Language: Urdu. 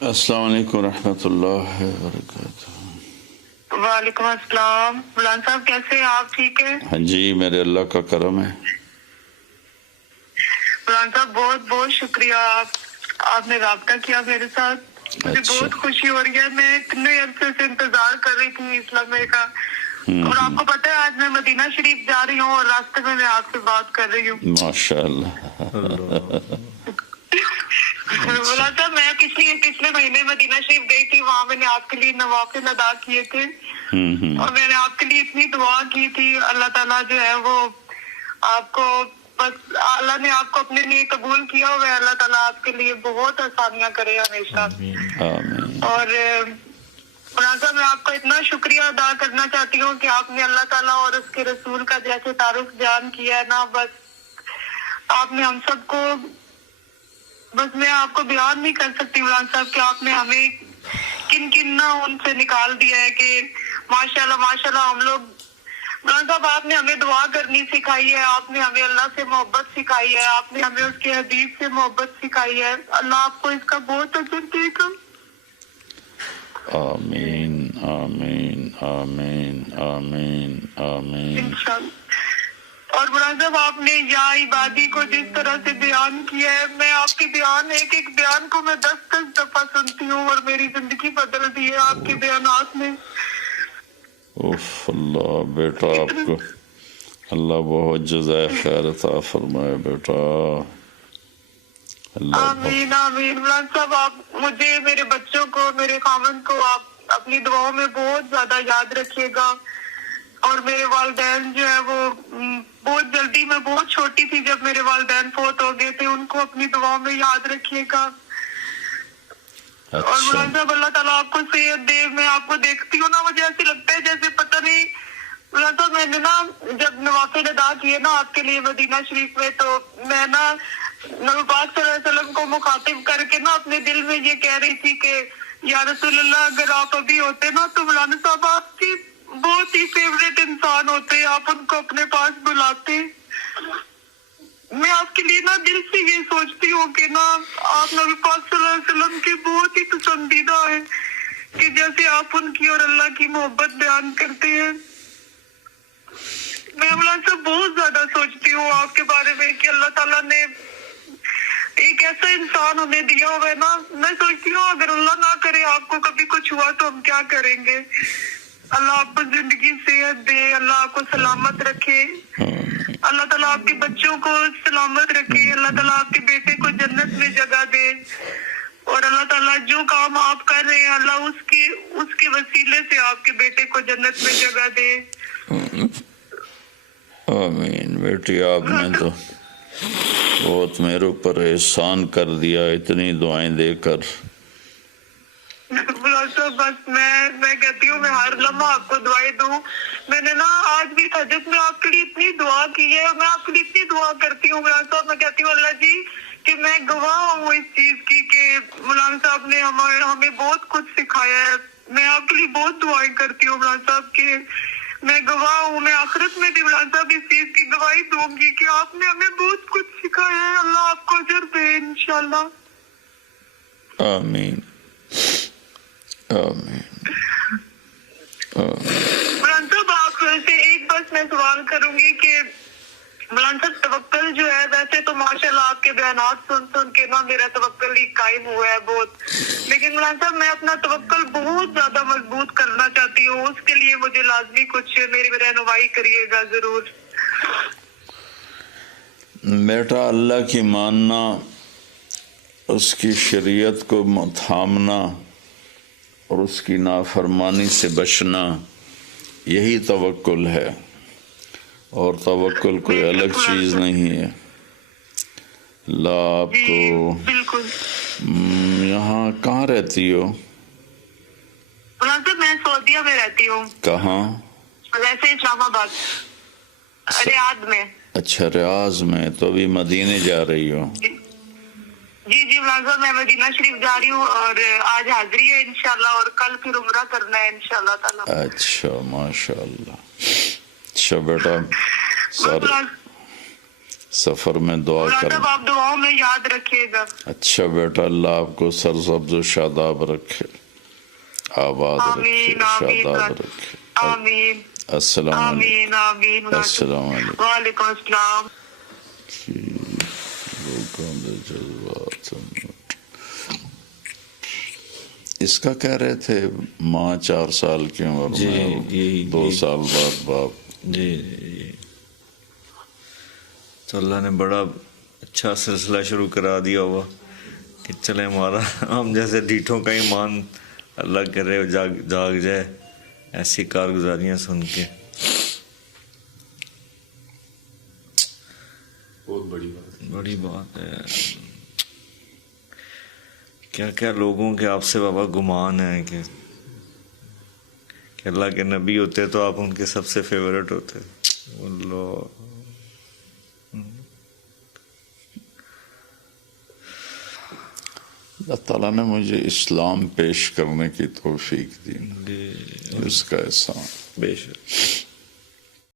السلام علیکم ورحمۃ اللہ وبرکاتہ۔ وعلیکم السلام مولانا صاحب، کیسے ہیں آپ؟ ٹھیک ہے؟ ہاں جی، میرے اللہ کا کرم ہے۔ مولانا صاحب بہت بہت شکریہ، آپ نے رابطہ کیا میرے ساتھ، مجھے اچھا، بہت خوشی ہو رہی ہے۔ میں اتنے عرصے سے انتظار کر رہی تھی اس لمحے کا، اور آپ کو پتہ ہے آج میں مدینہ شریف جا رہی ہوں اور راستے میں آپ سے بات کر رہی ہوں۔ ماشاء اللہ۔ مولانا صاحب میں پچھلے مہینے مدینہ شریف گئی تھی، وہاں میں نے آپ کے لیے نوافل ادا کیے تھے، اور میں نے آپ کے لیے اتنی دعا کی تھی۔ اللہ تعالیٰ جو ہے وہ آپ کو، بس اللہ نے آپ کو اپنے لیے قبول کیا ہوا ہے۔ اللہ تعالیٰ آپ کے لیے بہت آسانیاں کرے ہمیشہ۔ آمین۔ اور مولانا صاحب میں آپ کا اتنا شکریہ ادا کرنا چاہتی ہوں کہ آپ نے اللہ تعالیٰ اور اس کے رسول کا جیسے تعارف بیان کیا ہے نا، بس آپ نے ہم سب کو، بس میں آپ کو بیان نہیں کر سکتی مولانا صاحب کہ آپ نے ہمیں کن کن نہ ان سے نکال دیا ہے کہ ماشاءاللہ ہم لوگ، مولانا صاحب آپ نے ہمیں دعا کرنی سکھائی ہے، آپ نے ہمیں اللہ سے محبت سکھائی ہے، آپ نے ہمیں اس کے حبیب سے محبت سکھائی ہے۔ اللہ آپ کو اس کا بہت اجر دے گا۔ آمین آمین آمین آمین آمین۔ انشاءاللہ۔ اور مولانا صاحب آپ نے یا عبادی کو جس طرح سے بیان کیا ہے، میں آپ کے بیان، ایک ایک بیان کو میں 10 دفعہ سنتی ہوں اور میری زندگی بدل دی ہے آپ کے بیانات نے۔ اوف اللہ بیٹا، آپ کو اللہ بہت جزائے خیر عطا فرمائے بیٹا۔ اللہ آمین آمین۔ مولانا صاحب آپ مجھے، میرے بچوں کو، میرے خاوند کو آپ اپنی دعاؤں میں بہت زیادہ یاد رکھیے گا، اور میرے والدین جو ہے وہ بہت جلدی، میں بہت چھوٹی تھی جب میرے والدین فوت ہو گئے تھے، ان کو اپنی دعاؤں میں یاد رکھیے گا۔ اور اچھا، مولانا صاحب اللہ تعالیٰ آپ کو صحت دے۔ میں آپ کو دیکھتی ہوں نا، مجھے ایسے لگتا ہے جیسے پتہ نہیں، مولانا صاحب میں نے نا جب نوافل ادا کیے نا آپ کے لیے مدینہ شریف میں، تو میں نا نبی پاک صلی اللہ علیہ وسلم کو مخاطب کر کے نا اپنے دل میں یہ کہہ رہی تھی کہ یا رسول اللہ، اگر آپ ابھی ہوتے نا تو مولانا صاحب آپ کی بہت ہی فیوریٹ انسان ہوتے، آپ ان کو اپنے پاس بلاتے۔ میں آپ کے لیے نا دل سے یہ سوچتی ہوں کہ نا آپ نبی پاک صلی اللہ علیہ وسلم کے بہت ہی پسندیدہ ہیں، کہ جیسے آپ ان کی اور اللہ کی محبت بیان کرتے ہیں۔ میں مولانا صاحب بہت زیادہ سوچتی ہوں آپ کے بارے میں کہ اللہ تعالیٰ نے ایک ایسا انسان ہمیں دیا ہوا ہے نا، میں سوچتی ہوں اگر اللہ نہ کرے آپ کو کبھی کچھ ہوا تو ہم کیا کریں گے۔ اللہ آپ کو زندگی صحت دے، اللہ آپ کو سلامت رکھے، اللہ تعالیٰ آپ کے بچوں کو سلامت رکھے، اللہ تعالیٰ آپ کے بیٹے کو جنت میں جگہ دے، اور اللہ تعالیٰ جو کام آپ کر رہے ہیں اللہ اس کے وسیلے سے آپ کے بیٹے کو جنت میں جگہ دے۔ آمین۔ بیٹی آپ نے تو بہت میرے اوپر احسان کر دیا اتنی دعائیں دے کر۔ بس میں کہتی ہوں میں ہر لمحہ آپ کو دعائیں دوں۔ میں نے نا آج بھی تہجد میں آپ کے لیے اتنی دعا کی ہے، میں آپ کے لیے اتنی دعا کرتی ہوں مولانا صاحب، میں کہتی ہوں اللہ جی کہ میں گواہ ہوں اس چیز کی کہ مولانا صاحب نے ہمیں بہت کچھ سکھایا ہے۔ میں آپ کے لیے بہت دعائیں کرتی ہوں مولانا صاحب کہ میں گواہ ہوں، میں آخرت میں بھی مولانا صاحب اس چیز کی گواہی دوں گی کہ آپ نے ہمیں بہت کچھ سکھایا ہے۔ اللہ آپ کو اجر دے انشاءاللہ۔ آمین آمین آمین۔ مولانا صاحب آپ سے ایک بس میں سوال کروں گی کہ مولانا صاحب توکل جو ہے، ویسے تو ماشاءاللہ آپ کے بیانات سن کے نا میرا توکل ہی قائم ہوا ہے بہت، لیکن مولانا صاحب میں اپنا توکل بہت زیادہ مضبوط کرنا چاہتی ہوں، اس کے لیے مجھے لازمی کچھ میری رہنمائی کریے گا ضرور۔ بیٹا اللہ کی ماننا، اس کی شریعت کو تھامنا اور اس کی نافرمانی سے بچنا، یہی توکل ہے، اور توکل کوئی الگ چیز نہیں ہے۔ اللہ آپ کو بالکل۔ یہاں کہاں رہتی ہو؟ مولانا صاحب میں سعودیہ میں رہتی ہوں۔ کہاں؟ ویسے اسلام آباد، ریاض میں۔ اچھا ریاض میں، تو ابھی مدینے جا رہی ہو؟ جی مولانا صاحب میں مدینہ شریف جا رہی ہوں، اور آج حاضری ہے انشاءاللہ، اور کل پھر عمرہ کرنا ہے انشاءاللہ تعالی۔ اچھا ماشاء اللہ۔ اچھا بیٹا سفر میں دعا مولانا کرنا. صاحب آپ دعاؤں میں یاد رکھیے گا. اچھا بیٹا، اللہ آپ کو سرسبز و شاداب رکھے، آباد رکھے، آمین آمین شاداب رکھے. آمین السلام علیکم. آمین آمین. السلام علیکم. وعلیکم السلام. لوگوں کے جذبات. اس کا کہہ رہے تھے ماں 4 سال کی عمر جی، میں، جی، 2 جی. سال بعد باپ. جی جی. تو اللہ نے بڑا اچھا سلسلہ شروع کرا دیا ہوا کہ چلے ہمارا ہم جیسے ڈیٹھوں کا ایمان اللہ کرے جاگ جائے ایسی کارگزاریاں سن کے. بہت بڑی بات ہے. کیا کیا لوگوں کے آپ سے بابا گمان ہے کہ اللہ کے نبی ہوتے تو آپ ان کے سب سے فیورٹ ہوتے. اللہ اللہ تعالیٰ نے مجھے اسلام پیش کرنے کی توفیق دی، جی اس کا احسان. بے شک.